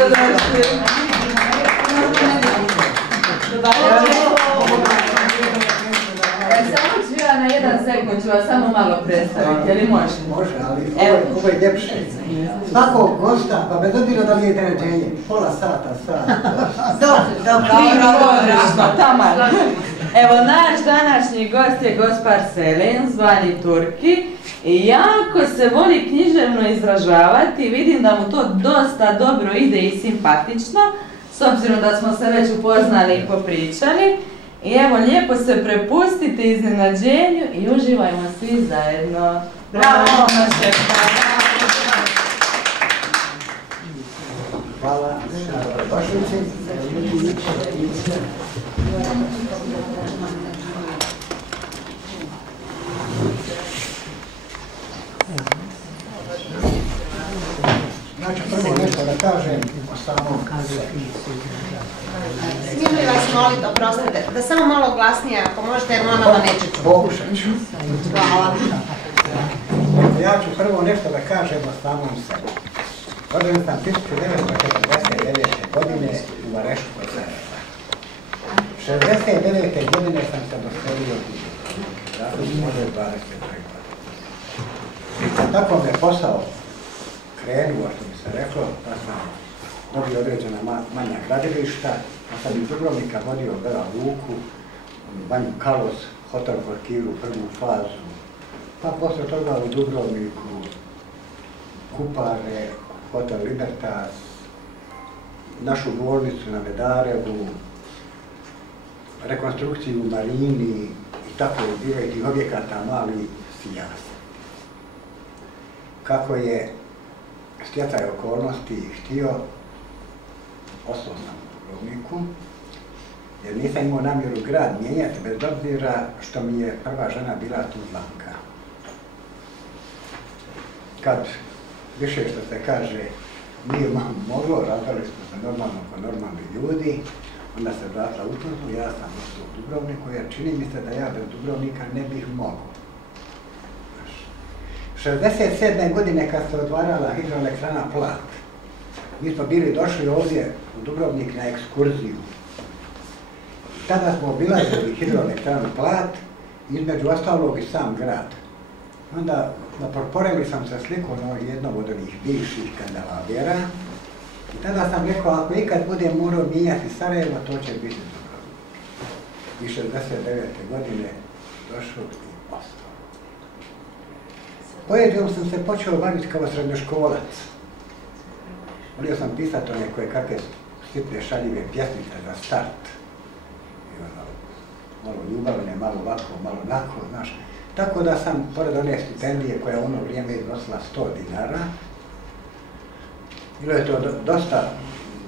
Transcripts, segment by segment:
Samo ću ja na jedan sekund ću vas samo malo predstaviti, je li može? Može, ali ovo je ljepše. Svakog gosta, pa bez obzira da li je tređenje, pola sata, sat. Dobro, taman. Evo, naš današnji gost je gospar Selin, zvani Turki. I jako se voli književno izražavati, vidim da mu to dosta dobro ide i simpatično, s obzirom da smo se već upoznali i popričali. I evo, lijepo se prepustite iznenađenju i uživajmo svi zajedno. Bravo! Hvala. Znači, prvo nešto da kažem o samom Smijem li vas moliti, oprostite, da samo malo glasnije, ako možete, jer moja mama neće čuti. Pokušat ću. Hvala. Ja ću prvo nešto da kažem o samom sebi. Rođen sam 1949. godine u Varešu kod Sarajeva. 69. godine sam se doselio u zato može 23 godine. Tako me posao krenuo, što bi se reklo, da sam dobio određena manja gradilišta, a sam iz Dubrovnika vodio Bela Luku, Banju Kalos, Hotel Porkiru, prvu fazu, pa posle toga u Dubrovniku, Kupare, Hotel Libertas, našu bolnicu na Medarevu, rekonstrukciju u Marini i tako je bilo i tih objekata mali sijas. Kako je stjecaj okolnosti htio, ostao sam u Dubrovniku, jer nisam imao namjeru grad mijenjati, bez obzira što mi je prva žena bila Tuzlanka. Kad više što se kaže nije moglo, radili smo se normalno ko normalni ljudi, onda se vratila u Tuzlu, ja sam ostao u Dubrovniku, jer čini mi se da ja bez Dubrovnika ne bih mogao. 67. godine kad se otvarala hidroelektrana Plat, mi smo bili došli ovdje u Dubrovnik na ekskurziju. Tada smo obilazili hidroelektranu Plat, između ostalog i sam grad. Onda naporporili sam se slikom jednog od onih bivših kandelabera i tada sam rekao, ako ikad budem morao mijenjati Sarajevo, to će biti Dubrovnik. I 69. godine došao i ostao. Poezijom sam se počeo baviti kao srednjoškolac. Volio sam pisati one koje kakve sitne šaljive pjesmice za start. I ono, malo ljubavne, malo ovako, malo onako, znaš. Tako da sam, pored one stipendije koja u ono vrijeme iznosila 100 dinara, bilo je to dosta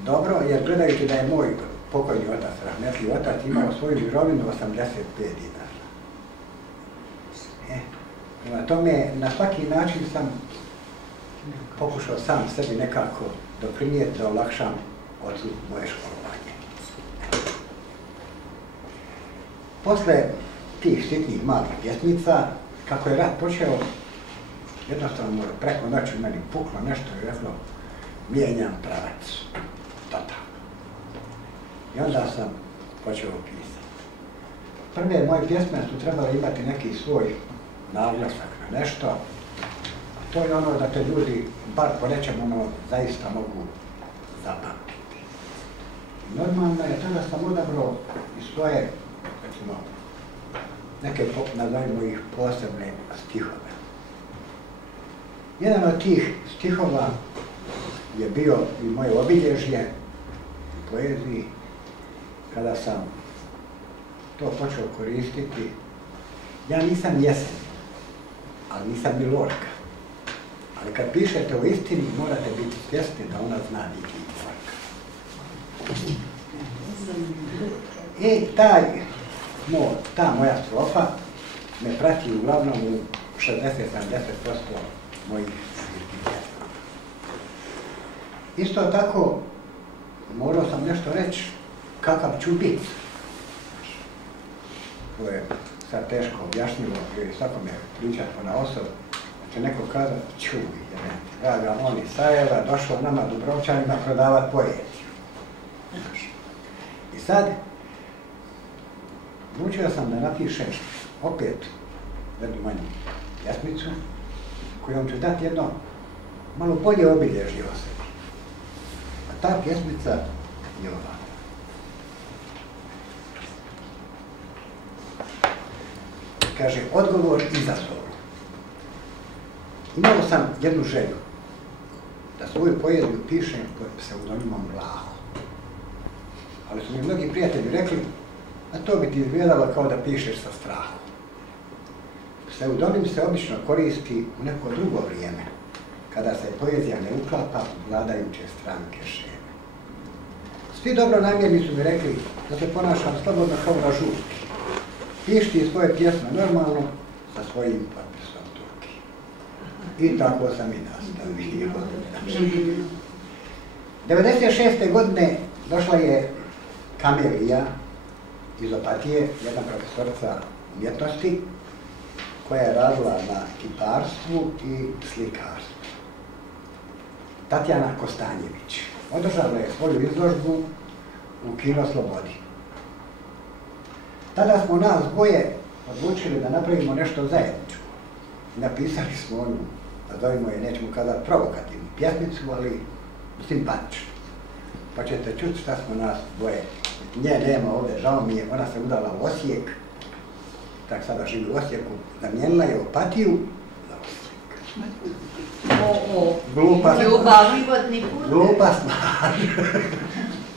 dobro, jer gledajući da je moj pokojni otac, rahmetli otac, imao svoju mirovinu 85 dinara. Prema tome, na svaki način sam pokušao sam sebi nekako doprinijeti da olakšam ocu moje školovanje. Posle tih sitnih malih pjesmica, kako je rat počeo, jednostavno preko noći meni puklo nešto i reklo, mijenjam pravac, totalno. I onda sam počeo pisati. Prve moje pjesme su trebale imati neki svoj naglasak na nešto, a to je ono da te ljudi, bar po nečemu ono, zaista mogu zapamtiti. Normalno je tada sam odabrao i svoje, recimo, neke, nazovimo ih, posebne stihove. Jedan od tih stihova je bio i moje obilježje u poeziji, kada sam to počeo koristiti. Ja nisam jesen, ali nisam ni lorka. Ali kad pišete o istini, morate biti svjesni da ona zna biti i lorka. I ta moja strofa me prati uglavnom u 60-70% mojih zbirki pjesama. Isto tako, morao sam nešto reći kakav ću biti. To je sad teško objašnjivo, jer svakome pričati ponaosob, će neko kazati, čuj, draga oni Sarajeva, došla nama Dubrovčanima prodavati poeziju. I sad, odlučio sam da napišem opet jednu manju pjesmicu, kojom ću dati jedno malo bolje obilježje o sebi. A ta pjesmica je ova. Kaže, odgovor izazovu. Imao sam jednu želju, da svoju poeziju pišem pod pseudonimom Vlaho. Ali su mi mnogi prijatelji rekli, a to bi ti izgledalo kao da pišeš sa strahom. Pseudonim se obično koristi u neko drugo vrijeme, kada se poezija ne uklapa u vladajuće stranke šeme. Svi dobronamjerni su mi rekli da se ponašam slobodno kao na žurki. Piš ti svoje pjesme normalno sa svojim potpisom Turki. I tako sam i nastavio. 96. godine došla je Kamelija iz Opatije, jedna profesorica umjetnosti, koja je radila na kiparstvu i slikarstvu. Tatjana Kostanjević. Održala je svoju izložbu u Kino Slobodi. Tada smo nas dvoje odlučili da napravimo nešto zajedničko. Napisali smo onu, nazovimo je, nećemo kazati provokativnu pjesmicu, ali simpatičnu. Pa ćete čuti šta smo nas dvoje. Nje nema ovdje, žao mi je, ona se udala u Osijek, tak sada živi u Osijeku, zamijenila je Opatiju za Osijek. Glupa stvar.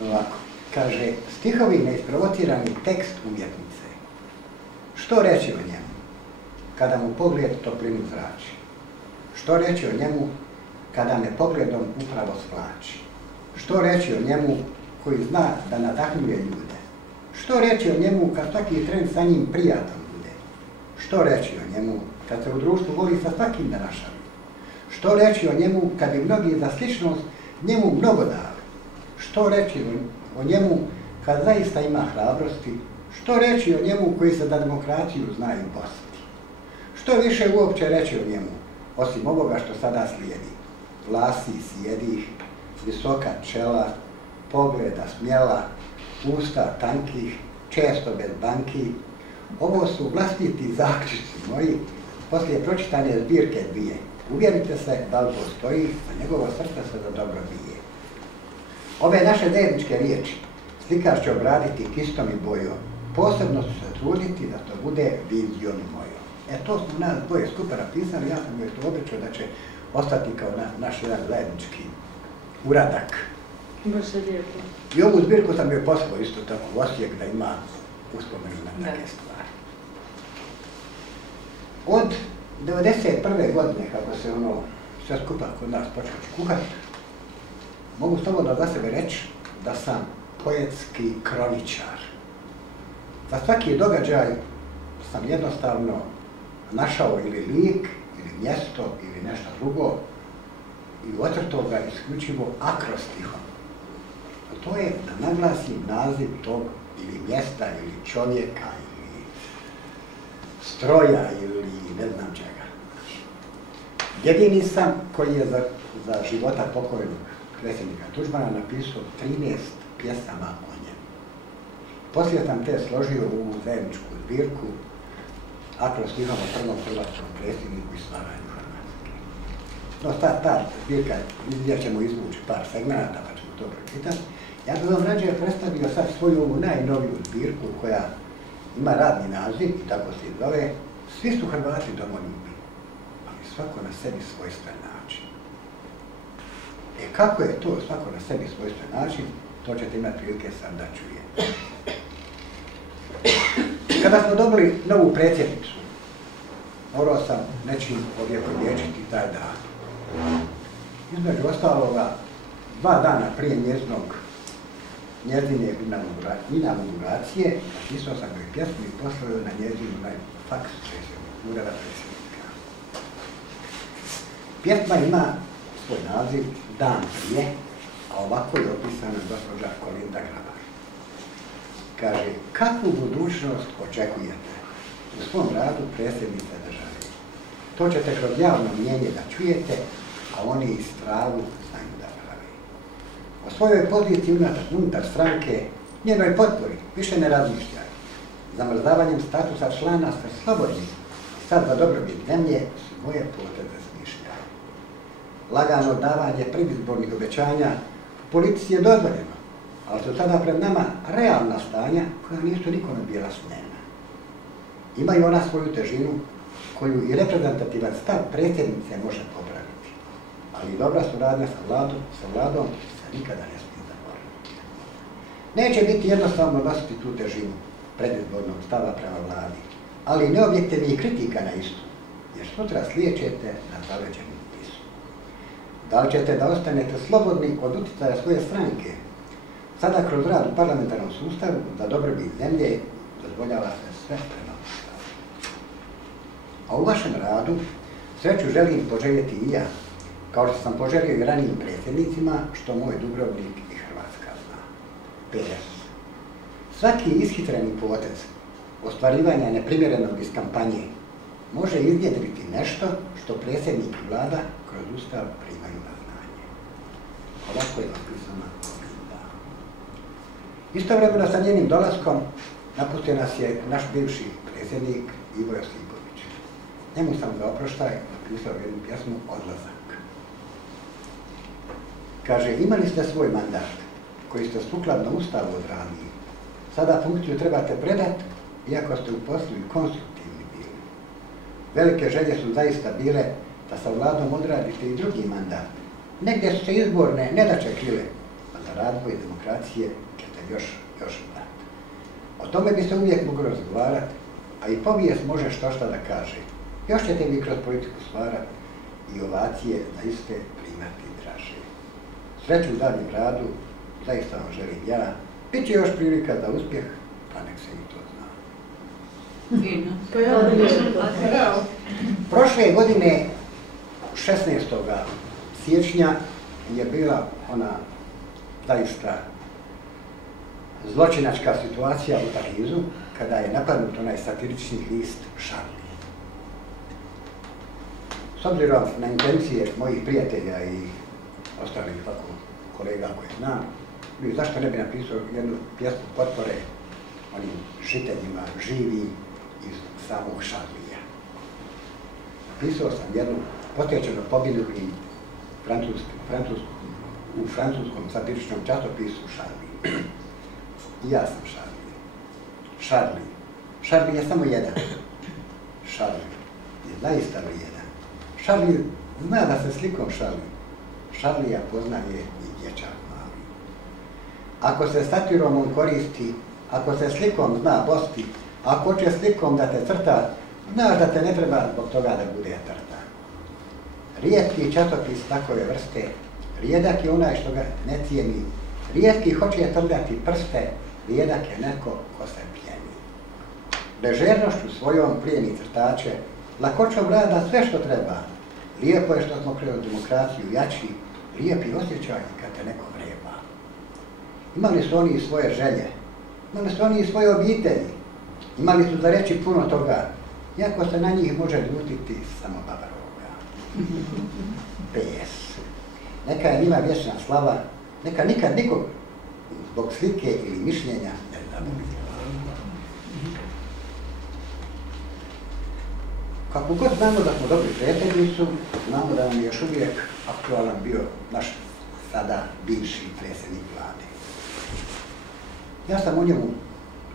Ovako, kaže, stihovi neisprovocirani tekst umjetnice. Što reći o njemu, kada mu pogled toplinu zrači? Što reći o njemu, kada me pogledom upravo svlači? Što reći o njemu, koji zna da nadahnjuje ljude? Što reći o njemu, kad svaki tren sa njim prijatan bude? Što reći o njemu, kad se u društvu voli sa svakim da našali? Što reći o njemu, kad bi mnogi za sličnost njemu mnogo dali? Što reći o njemu, kad zaista ima hrabrosti? Što reći o njemu, koji se da demokraciju znaju bositi? Što više uopće reći o njemu, osim ovoga što sada slijedi? Vlasi sjedih, visoka čela, pogleda smjela, usta tankih, često bez banki. Ovo su vlastiti zaključci moji, poslije pročitane zbirke dvije. Uvjerite se da li postoji, a njegovo srce se za dobro bije. Ove naše zajedničke riječi slikaš će obraditi kistom i bojom. Posebno ću se truditi da to bude vizijom mojom. To smo nas dvoje skupa napisali, ja sam joj to obećao da će ostati kao naš jedan zajednički uradak. Baš je lijepo. I ovu zbirku sam joj poslao isto tamo u Osijek da ima uspomenu na neke stvari. Od 1991. godine, kako se ono sve skupa kod nas počeo kuhati, mogu slobodno za sebe reći da sam poetski kroničar. Za svaki događaj sam jednostavno našao ili lik, ili mjesto, ili nešto drugo i ocrtao ga isključivo akrostihom. A to je da naglasim naziv tog ili mjesta, ili čovjeka, ili stroja, ili ne znam čega. Jedini sam koji je za života pokojnog predsjednika Tuđmana napisao 13 pjesama o njemu. Poslije sam te složio u zajedničku zbirku akrostihom o prvom hrvatskom predsjedniku i stvaranju Hrvatske. No, ta zbirka, gdje ćemo izvući par segmenata, pa ćemo to pročitati. Ja bih vam rađe predstavio sad svoju ovu najnoviju zbirku koja ima radni naziv, tako se zove, Svi su Hrvati domoljubi, ali svako na sebi svojstven način. Kako je to svako na sebi svojstven način, to ćete imati prilike sam da čujete. Kada smo dobili novu predsjednicu, morao sam nečim ovjekovječiti taj dan. Između ostaloga, 2 dana prije njezine inauguracije, napisao sam joj pjesmu i poslao joj na njezinu faks ureda predsjednika. Pjesma ima svoj naziv Dan prije, a ovako je opisana gospođa Kolinda Grabar. Kaže, kakvu budućnost očekujete u svom radu predsjednice države? To ćete kroz javno mnjenje da čujete, a oni i stravu znaju da pravi. O svojoj poziciji unutar stranke, njenoj potpori, više ne razmišljaju. Zamrzavanjem statusa člana ste slobodni. Sad za dobrobit zemlje su moje poteze smišljaju. Lagano davanje predizbornih obećanja u politici je dozvoljeno, ali su sada pred nama realna stanja koja nisu nikome bila snena. Imaju ona svoju težinu koju i reprezentativan stav predsjednice može popraviti, ali dobra suradnja sa vladom se nikada ne smije zaboraviti. Neće biti jednostavno nositi tu težinu predizbornog stava prema vladi, ali neobjektivnih kritika na istu, jer sutra slijećete na zaleđenu pisu. Da li ćete da ostanete slobodni od utjecaja svoje stranke? Sada kroz rad u parlamentarnom sustavu za dobrobit zemlje dozvoljava se sve prema ustavu. A u vašem radu sreću želim poželjeti i ja, kao što sam poželio i ranijim predsjednicima, što moj Dubrovnik i Hrvatska zna. PS. Svaki ishitreni potez ostvarivanja neprimjerenog iz kampanje može iznjedriti nešto što predsjednik i vlada kroz ustav primaju na znanje. Ovako je napisana Kolinda. Istovremeno sa njenim dolaskom napustio nas je naš bivši predsjednik Ivo Josipović. Njemu sam za oproštaj napisao jednu pjesmu Odlazak. Kaže, imali ste svoj mandat koji ste sukladno ustavu odradili. Sada funkciju trebate predati, iako ste u poslu i konstruktivni bili. Velike želje su zaista bile da sa vladom odradite i drugi mandat. Negdje su se izborne nedaće krile, a za razvoj demokracije ćete još dati. O tome bi se uvijek moglo razgovarati, a i povijest može što da kaže. Još ćete vi kroz politiku stvarati i ovacije zaiste primati draže. Sreću u daljem radu, zaista vam želim ja. Biće još prilika za uspjeh, pa nek se i to zna. Prošle godine, 16. siječnja, je bila ona zaista zločinačka situacija u Parizu, kada je napadnut onaj satirični list Charlie. S obzirom na intencije mojih prijatelja i ostalih kolega koje znam, zašto ne bi napisao jednu pjesmu potpore onim žiteljima živim iz samog Charlija. Napisao sam jednu posvećenu pobjedniku u francuskom satiričnom časopisu Charlie. I ja sam Charlie. Charlie je samo jedan. Charlie je zaista vrijedan. Charlie zna da se slikom Charlija poznaje i dječak mali. Ako se satirom on koristi, ako se slikom zna bosti, ako će slikom da te crta, znaš da te ne treba zbog toga da bude trta. Rijetki časopis takove vrste, rijedak je onaj što ga ne cijeni, rijetki hoće trgati prste, rijedak je neko ko se plijeni. Ležernošću svojom plijeni crtače, lakoćom rada sve što treba. Lijepo je što smo kroz demokraciju jači, lijepi osjećaj kad te neko vreba. Imali su oni i svoje želje, imali su oni i svoje obitelji, imali su za reći puno toga, iako se na njih može ljutiti samo baba roga. PS. Neka je njima vječna slava, neka nikad nikog zbog slike ili mišljenja ne zaboravi. Kako god znamo da smo dobri prijatelji su, znamo da nam je još uvijek aktualan bio naš sada bivši predsjednik vlade. Ja sam o njemu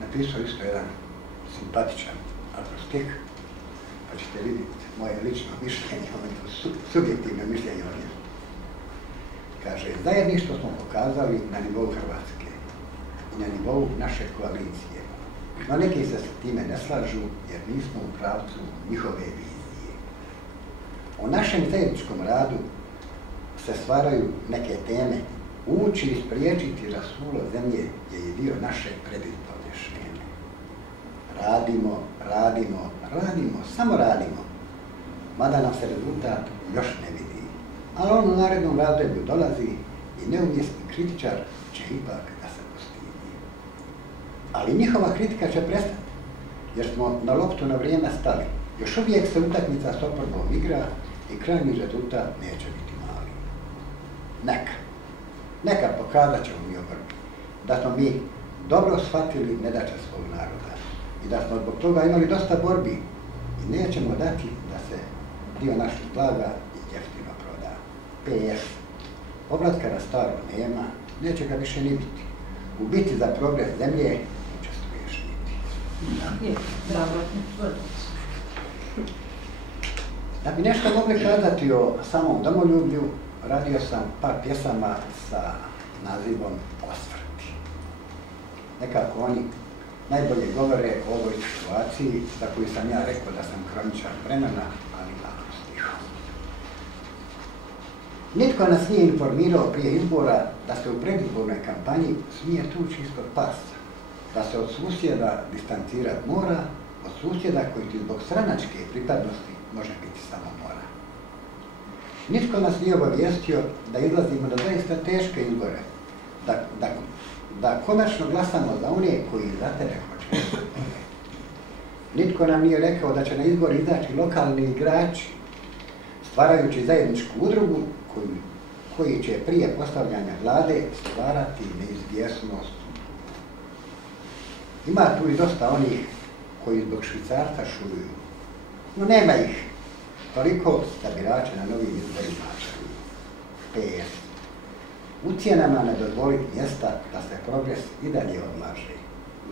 napisao isto jedan simpatičan akrostih, pa ćete vidjeti moje lično mišljenje, subjektivno mišljenje o njemu. Kaže, zajedništvo smo pokazali na nivou Hrvatske i na nivou naše koalicije. No neki se s time ne slažu jer nismo u pravcu njihove vizije. O našem zajedničkom radu se stvaraju neke teme, ući i spriječiti rasulo zemlje je i dio naše predizborne šeme. Radimo, samo radimo, mada nam se rezultat još ne vidi. Ali on u narednom razdoblju dolazi i neumjesni kritičar će ipak da se postidi. Ali njihova kritika će prestati, jer smo na loptu na vrijeme stali Još uvijek se utakmica s oporbom igra i krajnji rezultat neće biti mali. Neka pokazat ćemo mi oporbi da smo mi dobro shvatili nedaće svog naroda i da smo zbog toga imali dosta borbi i nećemo dati da se dio naših blaga jeftino proda. PS. Povratka na staro nema, neće ga više ni biti. U biti za progres zemlje učestvuješ niti. Da bi nešto mogli kazati o samom domoljublju, radio sam par pjesama sa nazivom Osvrti. Nekako oni najbolje govore o ovoj situaciji za koju sam ja rekao da sam kroničar vremena, ali lako stihom. Nitko nas nije informirao prije izbora da se u predizbornoj kampanji smije tući ispod pasa, da se od susjeda distancirat mora, od susjeda koji ti zbog stranačke pripadnosti može biti samo mora. Nitko nas nije obavijestio da izlazimo na zaista teške izbore, da konačno glasamo za one koji za tebe hoće. Nitko nam nije rekao da će na izbor izaći lokalni igrači, stvarajući zajedničku udrugu koji će prije postavljanja vlade stvarati neizvjesnost. Ima tu i dosta onih koji zbog švicarca šuruju, no nema ih toliko da birače na novim izborima čuju. PS. Ucjenama ne dozvoliti mjesta da se progres i dalje odlaže.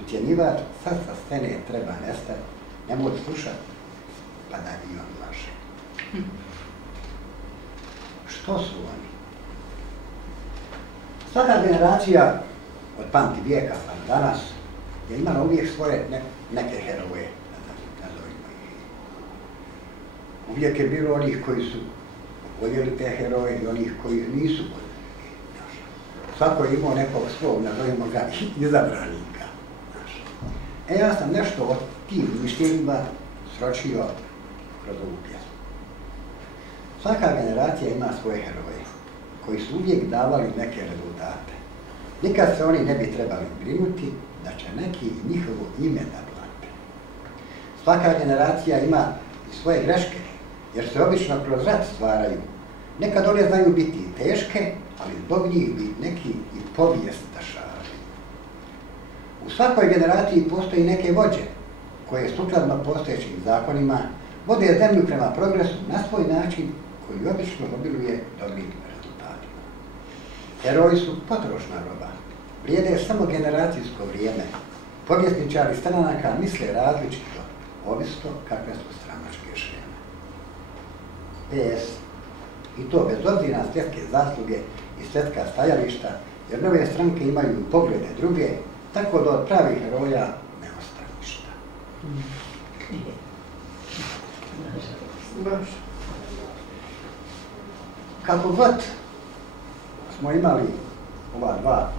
Ucjenivač sad sa scene treba nestati, nemoj slušati, pa da i on laže. Što su oni? Svaka generacija od pamti vijeka pa danas je imala uvijek svoje neke heroje, nazovimo ih. Uvijek je bilo onih koji su voljeli te heroje i onih koji nisu voljeli. Svako je imao nekog svog, nazovimo ga, izabranika. Ja sam nešto od tim mišljenjima sročio kroz ovu pjesmu. Svaka generacija ima svoje heroje, koji su uvijek davali neke rezultate. Nikad se oni ne bi trebali brinuti da će neki njihovo ime da blate. Svaka generacija ima i svoje greške, jer se obično kroz rat stvaraju. Nekad one znaju biti teške, ali zbog njih bi neki i povijest dašali. U svakoj generaciji postoji neke vođe, koje sukladno postojećim zakonima vode zemlju prema progresu na svoj način koji obično obiluje dobrim rezultatima. Heroji su potrošna roba, vrijede samo generacijsko vrijeme. Povjesničari stranaka misle različito, ovisno kakve su stranačke šeme. PS. I to bez obzira na svjetske zasluge i svjetska stajališta, jer nove stranke imaju poglede druge, tako da od pravih heroja ne ostane ništa. Kako god smo imali ova dva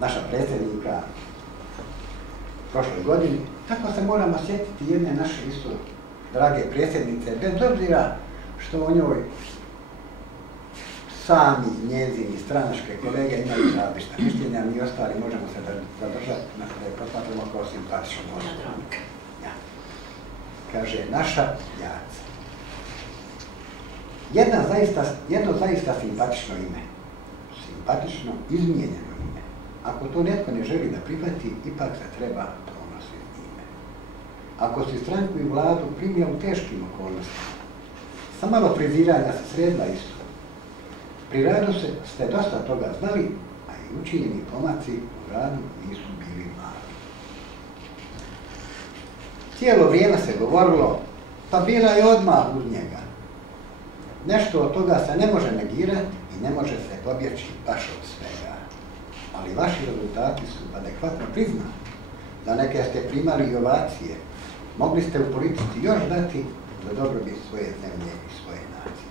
naša predsjednika prošle godine, tako se moramo sjetiti jedne naše isto drage predsjednice, bez obzira što o njoj sami njezini stranačke kolege imaju različita mišljenja, mi ostali možemo se zadržati na što je posmatramo kao simpatičnu osobu. Ja. Kaže, naša Jaca. Jedno zaista simpatično ime. Simpatično izmijenjeno ime. Ako to netko ne želi da prihvati, ipak se treba ponositi ime. Ako si stranku i vladu primio u teškim okolnostima, sa malo friziranja se sredla isto. Pri radu ste dosta toga znali, a i učinjeni pomaci u radu nisu bili mali. Cijelo vrijeme se govorilo, pa bila je odmah uz njega. Nešto od toga se ne može negirati i ne može se pobjeći baš od svega. Ali vaši rezultati su adekvatno priznati. Za neke ste primali i ovacije. Mogli ste u politici još dati za dobrobit svoje zemlje i svoje nacije.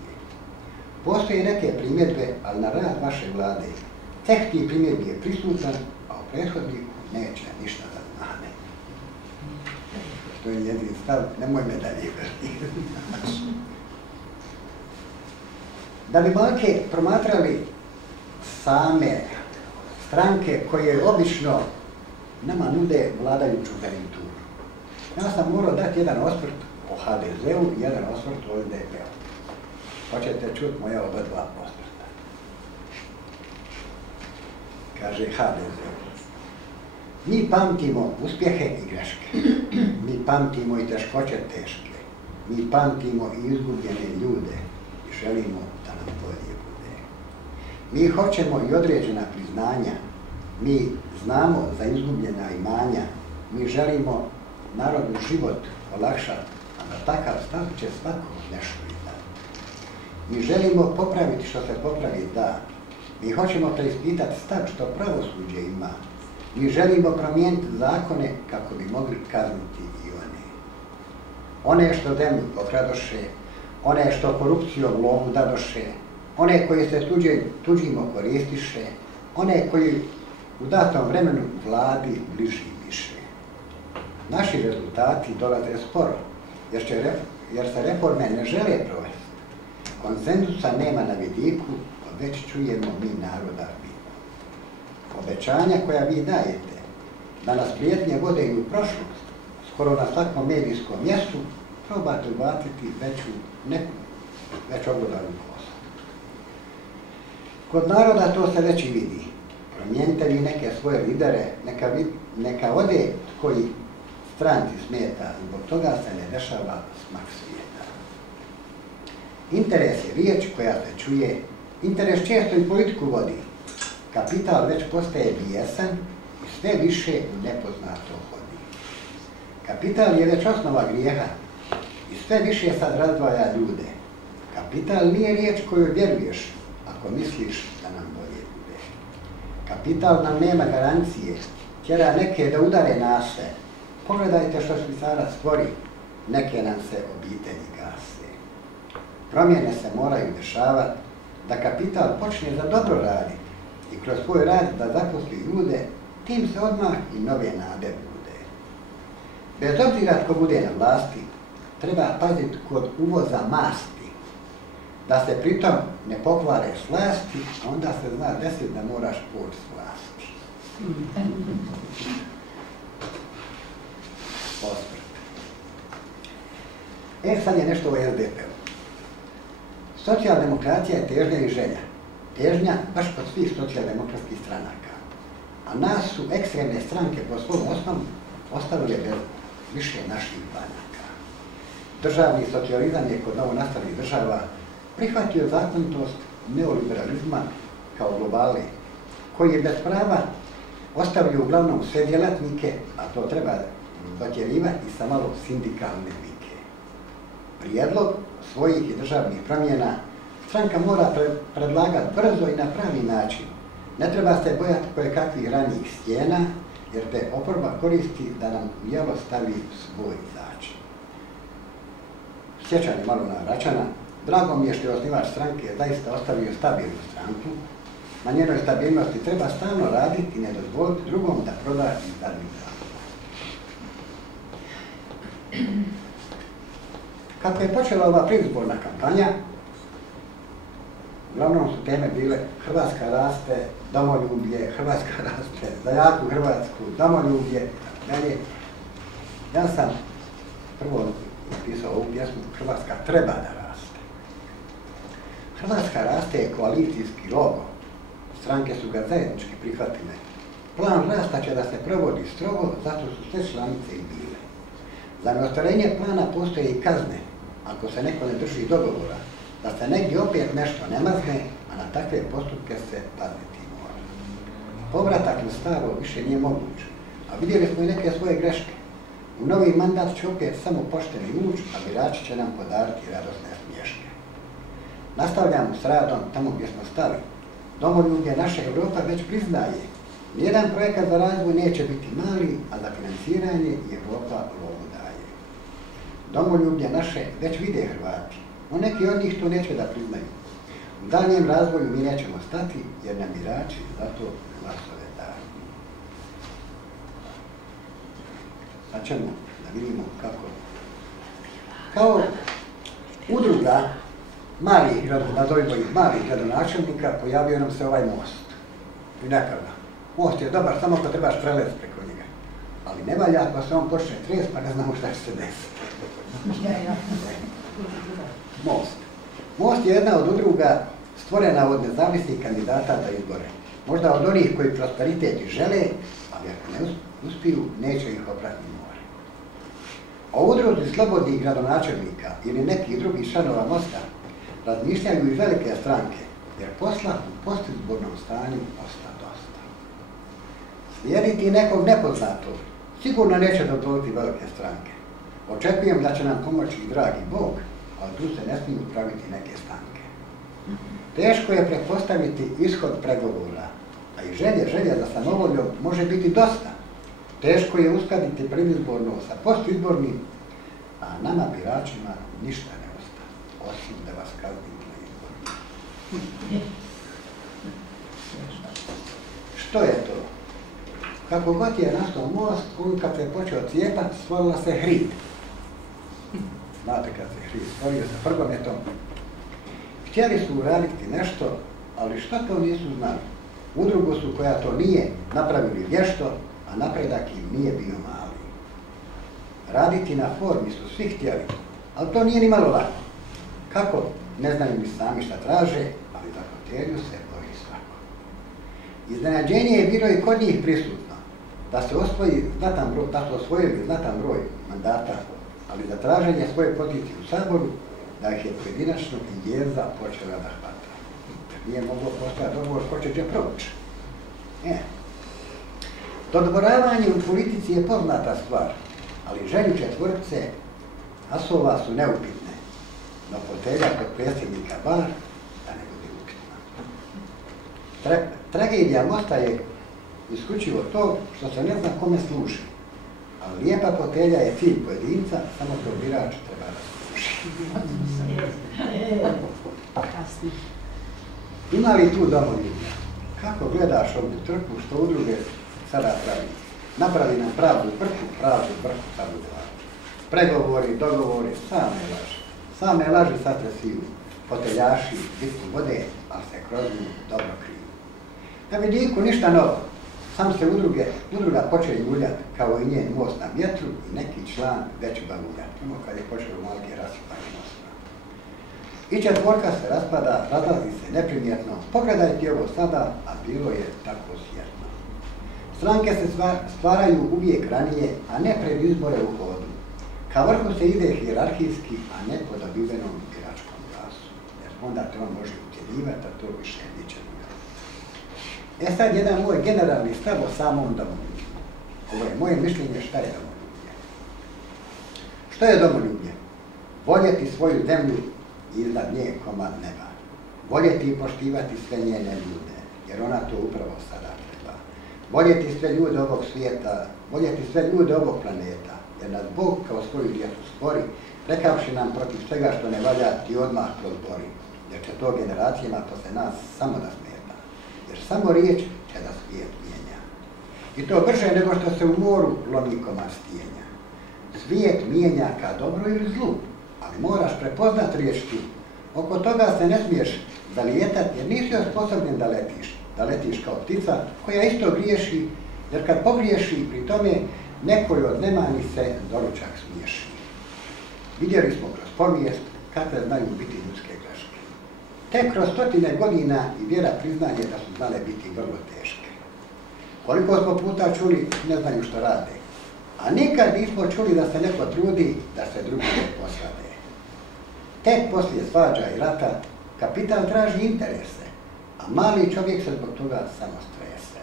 Postoje neke primjedbe, ali na rad vaše vlade tek tih primjedbi je prisutan, a u prethodniku neće ništa da znane. To je njezin stav, nemoj me dalje vrti. Da bi banke promatrali same stranke koje obično nama nude vladajuću garnituru. Ja sam morao dati jedan osvrt o HDZ-u i jedan osvrt o SDP-u. Hoćete čuti moja oba dva osvrta. Kaže HDZ. Mi pamtimo uspjehe i greške. Mi pamtimo i teškoće teške. Mi pamtimo i izgubljene ljude i želimo da nam bolje bude. Mi hoćemo i određena priznanja. Mi znamo za izgubljena imanja. Mi želimo narodu život olakšati, a na takav stav će svako nešto i da. Mi želimo popraviti što se popravi da. Mi hoćemo preispitati stav što pravosuđe ima. Mi želimo promijeniti zakone kako bi mogli kazniti i one. One što zemlju pokradoše, one što korupcijom lovu dadoše, one koji se tuđimo koristiše, one koji u datom vremenu vladi bliži više. Naši rezultati dolaze sporo, jer se reforme ne žele provesti. Konsenzusa nema na vidiku, već čujemo mi naroda biti. Obećanja koja vi dajete, da nas prijetnje vode i u prošlost, skoro na svakom medijskom mjestu, probate ubaciti već ogledanu kosu. Kod naroda to se već i vidi. Promijenite vi neke svoje lidere, neka ode koji stranci smeta, zbog toga se ne dešava smak svijeta. Interes je riječ koja se čuje, interes često i politiku vodi. Kapital već postaje bijesan i sve više u nepoznato hodi. Kapital je već osnova grijeha i sve više sad razdvaja ljude. Kapital nije riječ koju vjeruješ ako misliš da nam bolje bude. Kapital nam nema garancije, tjera neke da udare nase. Pogledajte što Švicarac stvori, neke nam se obitelji gase. Promjene se moraju dešavati, da kapital počne za dobro raditi i kroz svoj rad da zaposli ljude, tim se odmah i nove nade bude. Bez obzira tko bude na vlasti, treba paziti kod uvoza masti, da se pritom ne pokvare slasti, a onda se zna desiti da moraš poći s vlasti. Sad je nešto o SDP-u. Socijaldemokracija je težnja i želja. Težnja baš kod svih socijaldemokratskih stranaka. A nas su ekstremne stranke po svom osnovu ostavile bez više naših banaka. Državni socijalizam je kod novonastalih država prihvatio zakonitost neoliberalizma kao globale, koji je bez prava ostavio uglavnom sve djelatnike, a to treba dotjerivati sa malo sindikalne vike. Prijedlog svojih i državnih promjena stranka mora predlagati brzo i na pravi način. Ne treba se bojati kojekakvih ranijih stijena, jer te oporba koristi da nam u jelo stavi svoj začin. Sjećanje malo na Račana, drago mi je što je osnivač stranke zaista ostavio stabilnu stranku. Na njenoj stabilnosti treba stalno raditi i ne dozvoliti drugom da proda izdarni zakon. Kako je počela ova predizborna kampanja, uglavnom su teme bile Hrvatska raste, domoljublje, Hrvatska raste, za jaku Hrvatsku, domoljublje, dalje. Ja sam prvo napisao ovu pjesmu Hrvatska treba da raste. Hrvatska raste je koalicijski logo. Stranke su ga zajednički prihvatile. Plan rasta će da se provodi strogo, zato su sve članice i bile. Za neostvarenje plana postoje i kazne, ako se neko ne drži dogovora, da se negdje opet nešto ne mazne, a na takve postupke se paziti mora. Povratak na staro više nije moguć, a vidjeli smo i neke svoje greške. U novi mandat će opet samo pošteni ući, a birači će nam podariti radosne smješke. Nastavljamo s radom tamo gdje smo stali. Domoljublje naše Europa već priznaje. Nijedan projekat za razvoj neće biti mali, a za financiranje Europa lovu daje. Domoljublje naše već vide Hrvati, no neki od njih to neće da priznaju. U daljem razvoju mi nećemo stati, jer nam birači zato glasove daju. Sad ćemo da vidimo kako. Kao udruga malih gradonačelnika pojavio nam se ovaj most. I nekada. Most je dobar, samo ako trebaš prelez preko njega. ali ne valja ako se on počne trest, pa ne znamo šta će se desiti. Most. Most je jedna od udruga stvorena od nezavisnih kandidata za izbore. Možda od onih koji prosperitet žele, ali ako ne uspiju, neće ih oprati more. O udruzi slobodnih gradonačelnika ili nekih drugih članova Mosta razmišljaju i velike stranke, jer posla u postizbornom stanju osta dosta. Slijediti nekog nepoznatog sigurno neće dozvoliti velike stranke. Očekujem da će nam pomoći i dragi Bog, ali tu se ne smiju praviti neke stanke. Teško je pretpostaviti ishod pregovora, a i želje za samovoljom može biti dosta. Teško je uskladiti predizborno sa postizbornim, a nama biračima ništa ne ostaje, osim da vas kaznim na izborima. Što je to? Kako god je nastao most, on kad se počeo cijepati, stvorila se hrid. Znate kad se hrid stvorio sa prgometom. Htjeli su uraditi nešto, ali što to nisu znali? Udrugu su koja to nije napravili vješto, a napredak im nije bio mali. Raditi na formi su svi htjeli, ali to nije ni malo lako. Kako? Ne znaju ni sami šta traže, ali za fotelju se bori svako. Iznenađenje je bilo i kod njih prisutno, da su osvojili znatan broj mandata, ali za traženje svoje pozicije u Saboru, da ih je pojedinačno i jeza počela da hvata. Nije moglo postojati dogovor ko će gdje proći. Dodvoravanje u politici je poznata stvar, ali želju četvrtice asova su neupitne, no fotelja kod predsjednika bar da ne bude upitna. Tragedija Mosta je isključivo to što se ne zna kome služi, ali lijepa fotelja je cilj pojedinca, samo to birač treba da služi. Ima li tu domoljublja? Kako gledaš ovu trku što udruge sada pravi? Napravi nam pravdu brku sad udjela. Pregovori, dogovori, same laži sad se siju. Foteljaši, bitku vode, ali se kroz nju dobro kriju. Na vidiku ništa novo. Sam se udruga poče ljuljati, kao i njen most na vjetru i neki član već bavuljati. Ono kad je počelo malke rasipanje mosta. I četvorka se raspada, razlazi se neprimjetno. Pogledajte ovo sada, a bilo je tako svjetno. Stranke se stvaraju uvijek ranije, a ne pred izbore u hodu. Ka vrhu se ide hijerarhijski, a ne po dobivenom biračkom glasu. Jer onda te on može utjerivati, a to više ničemu. Sad jedan moj generalni stav o samom domoljublju. Ovo je moje mišljenje šta je domoljublje. Što je domoljublje? Voljeti svoju zemlju iznad nje komad neba. Voljeti i poštivati sve njene ljude, jer ona to upravo sada treba. Voljeti sve ljude ovog svijeta, voljeti sve ljude ovog planeta, jer nas Bog kao svoju djecu stvori, rekavši nam protiv svega što ne valja i odmah prozbori, jer će to generacijama posle nas samo da smeta, jer samo riječ će da svijet mijenja. I to brže nego što se u moru lomi komad stijenja. Svijet mijenja ka dobro ili zlu, ali moraš prepoznat riječ tu. Oko toga se ne smiješ zalijetati jer nisi osposobljen da letiš kao ptica koja isto griješi, jer kad pogriješi pri tome nekoj od nemani se doručak smiješi. Vidjeli smo kroz povijest kakve znaju biti ljudske greške. Tek kroz stotine godina i vjera priznanje da su znale biti vrlo teške. Koliko smo puta čuli ne znaju što rade, a nikad nismo čuli da se neko trudi da se drugi poslade. Tek poslije svađa i rata kapital traži interese, a mali čovjek se zbog toga samo strese.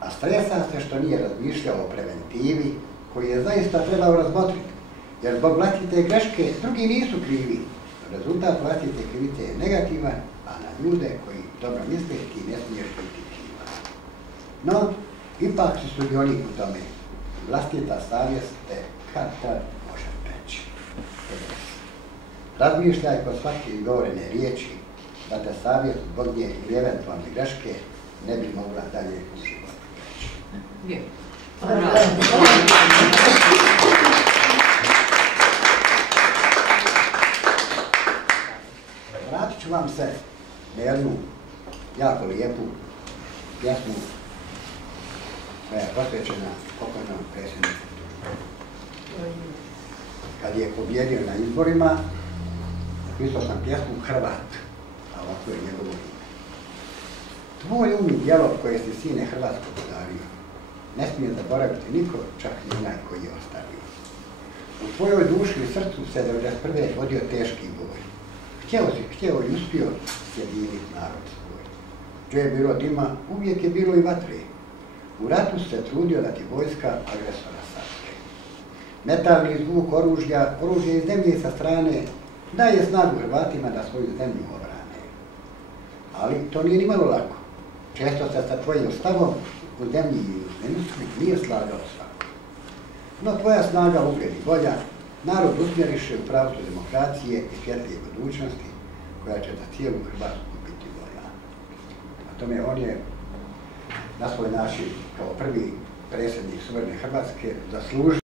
A stresa se što nije razmišljao o preventivi koju je zaista trebao razmotriti, jer zbog vlastite greške drugi nisu krivi. Rezultat vlastite krivice je negativan, a na ljude koji dobro misle ti ne smiješ biti kriva. No, ipak si sudionik u tome. Vlastita savjest te kad može peći. Razmišljaj kod svake izgovorene riječi, da te savjest zbog nje ili eventualne greške ne bi mogla dalje u životu peći. Vratit ću vam se na jednu jako lijepu pjesmu koja je posvećena pokojnom predsjedniku Tuđmanu. Kad je pobjedio na izborima, napisao sam pjesmu Hrvat, a ovako je njegovo ime. Tvoj um i djelo koje si sine Hrvatsko podario, ne smije zaboraviti niko, čak i onaj koji je ostavio. U tvojoj duši i srcu se 1991. vodio teški boj. Htjeo i uspio sjediniti narod svoj. Gdje je bilo dima, uvijek je bilo i vatre. U ratu se trudio da ti vojska agresora satke. Metalni zvuk oružja, oružje iz zemlje sa strane, daje snagu Hrvatima da svoju zemlju obrane. Ali to nije ni malo lako. Često se sa tvojim stavom u zemlji i u zemlji nije slagao svako. No tvoja snaga, ugled i volja, narod usmjeriše u pravcu demokracije i svjetlije budućnosti, koja će za cijelu Hrvatsku biti bolja. A tome on je na svoj način, kao prvi predsjednik suverene Hrvatske, zaslužio